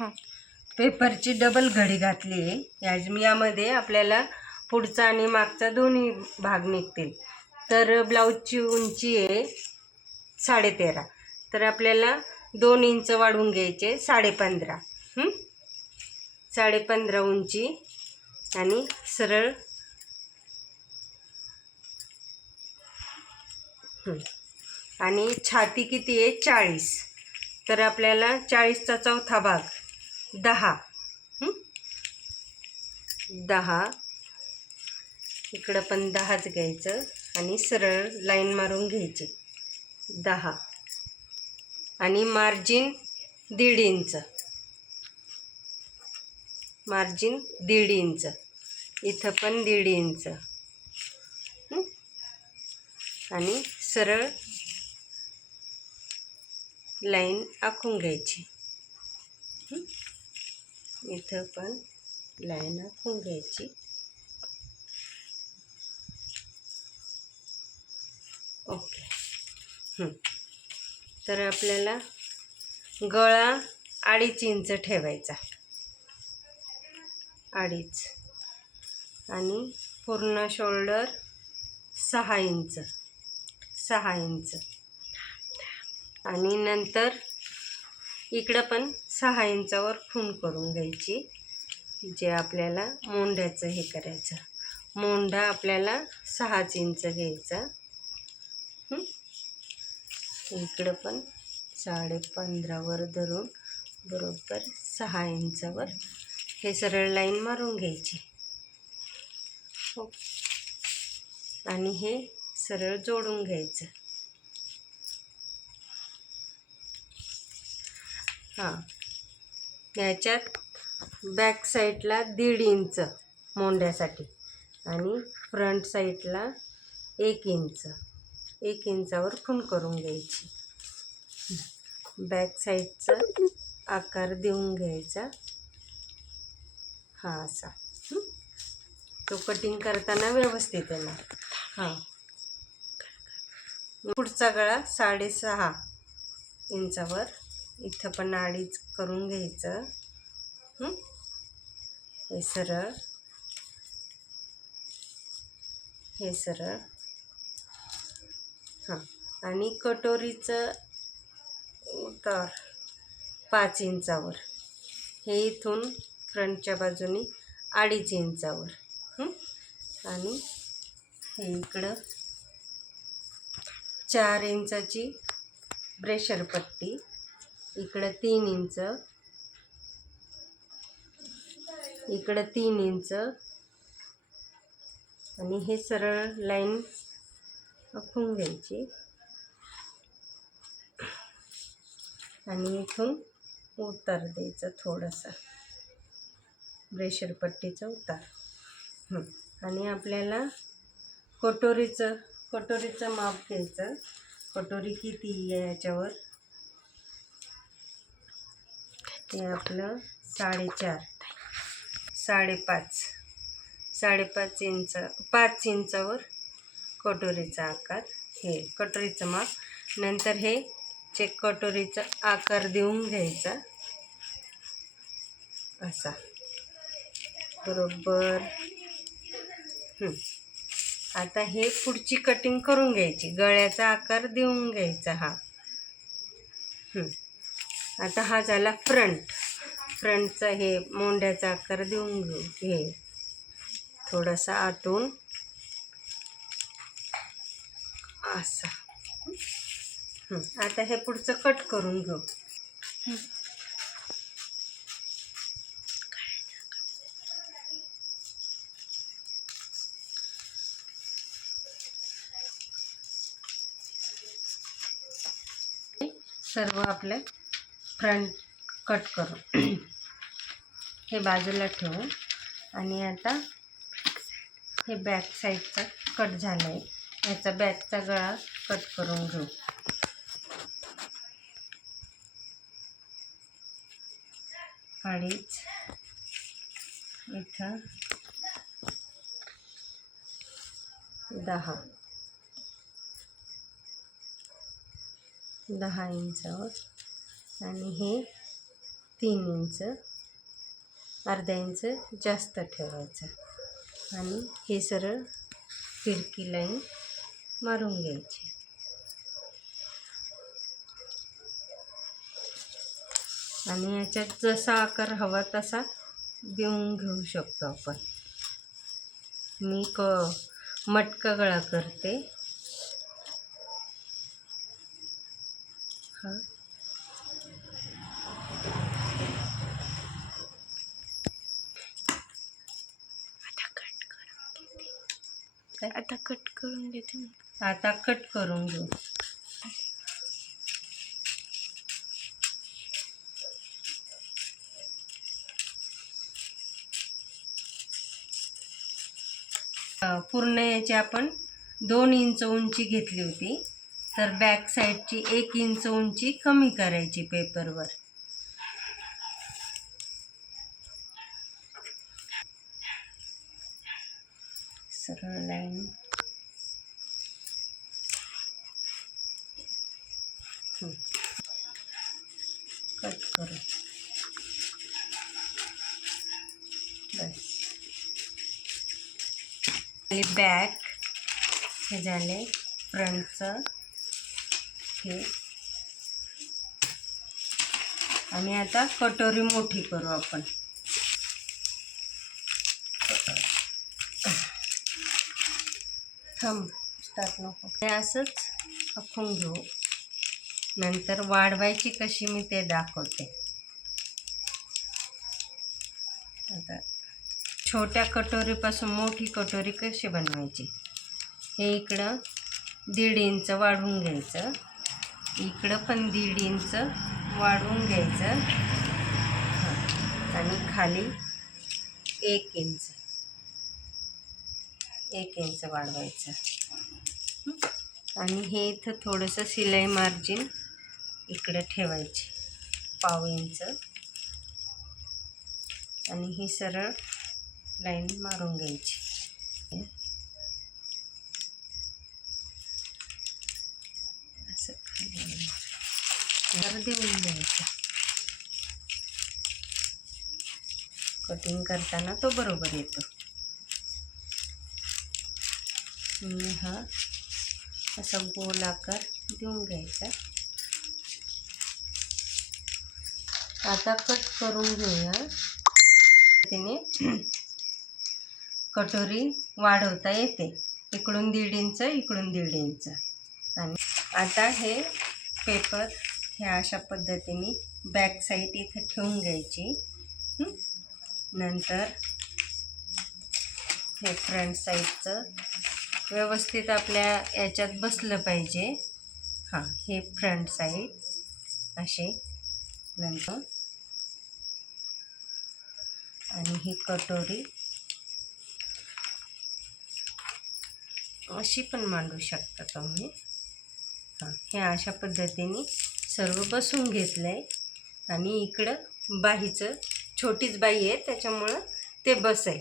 पेपरची डबल घडी घातली आहे। यामध्ये आपल्याला पुढचा आणि मागचा दोन्ही भाग निघतील। तर ब्लाऊजची उंची आहे 13.5, तर आपल्याला 2 इंच वाढवून घ्यायचे 15.5। 15.5 उंची आणि सरळ आणि छाती किती आहे 40, तर आपल्याला 40चा चौथा भाग 10 इकडं पण 10च घ्यायचं आणि सरळ लाईन मारून घ्यायची 10 आणि मार्जिन 1.5 इंच, मार्जिन 1.5 इंच, इथं पण 1.5 इंच आणि सरळ लाईन आखून घ्यायची। इथं पण लाईन आखून घ्यायची। ओके। तर आपल्याला गळा 2.5 इंच ठेवायचा, 2.5, आणि पूर्ण शोल्डर 6 इंच, 6 इंच, आणि नंतर इकडं पण 6 इंचावर खूण करून घ्यायची। जे आपल्याला मोंढ्याचं हे करायचं, मोंढा आपल्याला 6 इंच घ्यायचा। इकडं पण 15.5 वर धरून बरोबर 6 इंचावर हे सरळ लाईन मारून घ्यायची आणि हे सरळ जोडून घ्यायचं। याच्यात बॅक साईडला 1.5 इंच मोंढ्यासाठी आणि फ्रंट साईडला 1 इंच, 1 इंचावर खूण करून घ्यायची। बॅक साईडचा आकार देऊन घ्यायचा हा असा। तो कटिंग करताना व्यवस्थित येणार। पुढचा गळा 6.5 इंचावर, इथं पण 2.5 करून घ्यायचं। हे सरळ, हे सरळ, आणि कटोरीचं उतार 5 इंचावर, हे इथून फ्रंटच्या बाजूनी 2.5 इंचावर, आणि हे इकडं 4 इंचाची ब्रेशर पट्टी, इकडं 3 इंच, इकडं 3 इंच, आणि हे सरळ लाईन आखून घ्यायची आणि इथून उतार द्यायचा थोडासा, ब्रेशर पट्टीचा उतार। आणि आपल्याला कटोरीचं माप घ्यायचं। कटोरी किती आहे याच्यावर, ते आपलं 4.5, 5.5 इंच, 5 इंचावर कटोरीचा आकार, हे कटोरीचं माप। नंतर हे चेक कटोरीचा आकार देऊन घ्यायचा असा बरोबर। आता हे पुढची कटिंग करून घ्यायची, गळ्याचा आकार देऊन घ्यायचा हा। आता हा झाला फ्रंटचा हे मोंढ्याचा आकार देऊन घेऊ, हे थोडासा आतून असा। आता हे पुढचं कट करून घेऊ। सर्व आपले फ्रंट कट करू, हे बाजूला ठेवू, आणि आता हे बॅक साईडचा कट झाला आहे, याचा बॅकचा गळा कट करून घेऊ। अडीच, इथं 10 इंचावर, आणि हे 3 इंच, अर्धा इंच जास्त ठेवायचं आणि हे सरळ तिरकी लाईन मारून घ्यायची. आणि याच्यात जसा आकार हवा तसा देऊन घेऊ शकतो आपण. मी मटका गळा करते. हा आता कट करून घेते. आता कट करून घेऊ. पूर्ण याची आपण 2 इंच उंची घेतली होती, तर बॅक साईडची 1 इंच उंची कमी करायची पेपरवर. सरळ लाईन कट करू. बस. बॅक हे झाले, फ्रंटचं हे. आणि आता कटोरी मोठी करू आपण. स्टार्ट नको, हे असंच आखून घेऊ. नंतर वाढवायची कशी मी ते दाखवते. आता छोट्या कटोरीपासून मोठी कटोरी कशी बनवायची, हे इकडं 1.5 इंच वाढवून घ्यायचं, इकडं पण 1.5 इंच वाढवून घ्यायचं आणि खाली 1 इंच वाढवायचं. आणि हे इथं थोडंसं शिलाई मार्जिन इकडे ठेवायची 1/2 इंच आणि ही सरळ लाईन मारून घ्यायची. असं खाली देऊन द्यायचं. कटिंग करताना तो बरोबर येतो. हा असा गोल आकार देऊन घ्यायचा. आता कट करून घेऊया. त्याने कटोरी वाढवता येते, इकडून 1.5 इंच, इकडून 1.5 इंच. आणि आता हे पेपर ह्या अशा पद्धतीने बॅक साईड इथे ठेवून घ्यायची. नंतर हे फ्रंट साईडचं व्यवस्थित आपल्या याच्यात बसलं पाहिजे. हां, हे फ्रंट साईड असे. नंतर आणि ही कटोरी अशी पण मांडू शकता तुम्ही. हां, हे अशा पद्धतीने सर्व बसून घेतलं आहे. आणि इकडं बाहीचं छोटीच बाही आहे त्याच्यामुळं ते बसेल.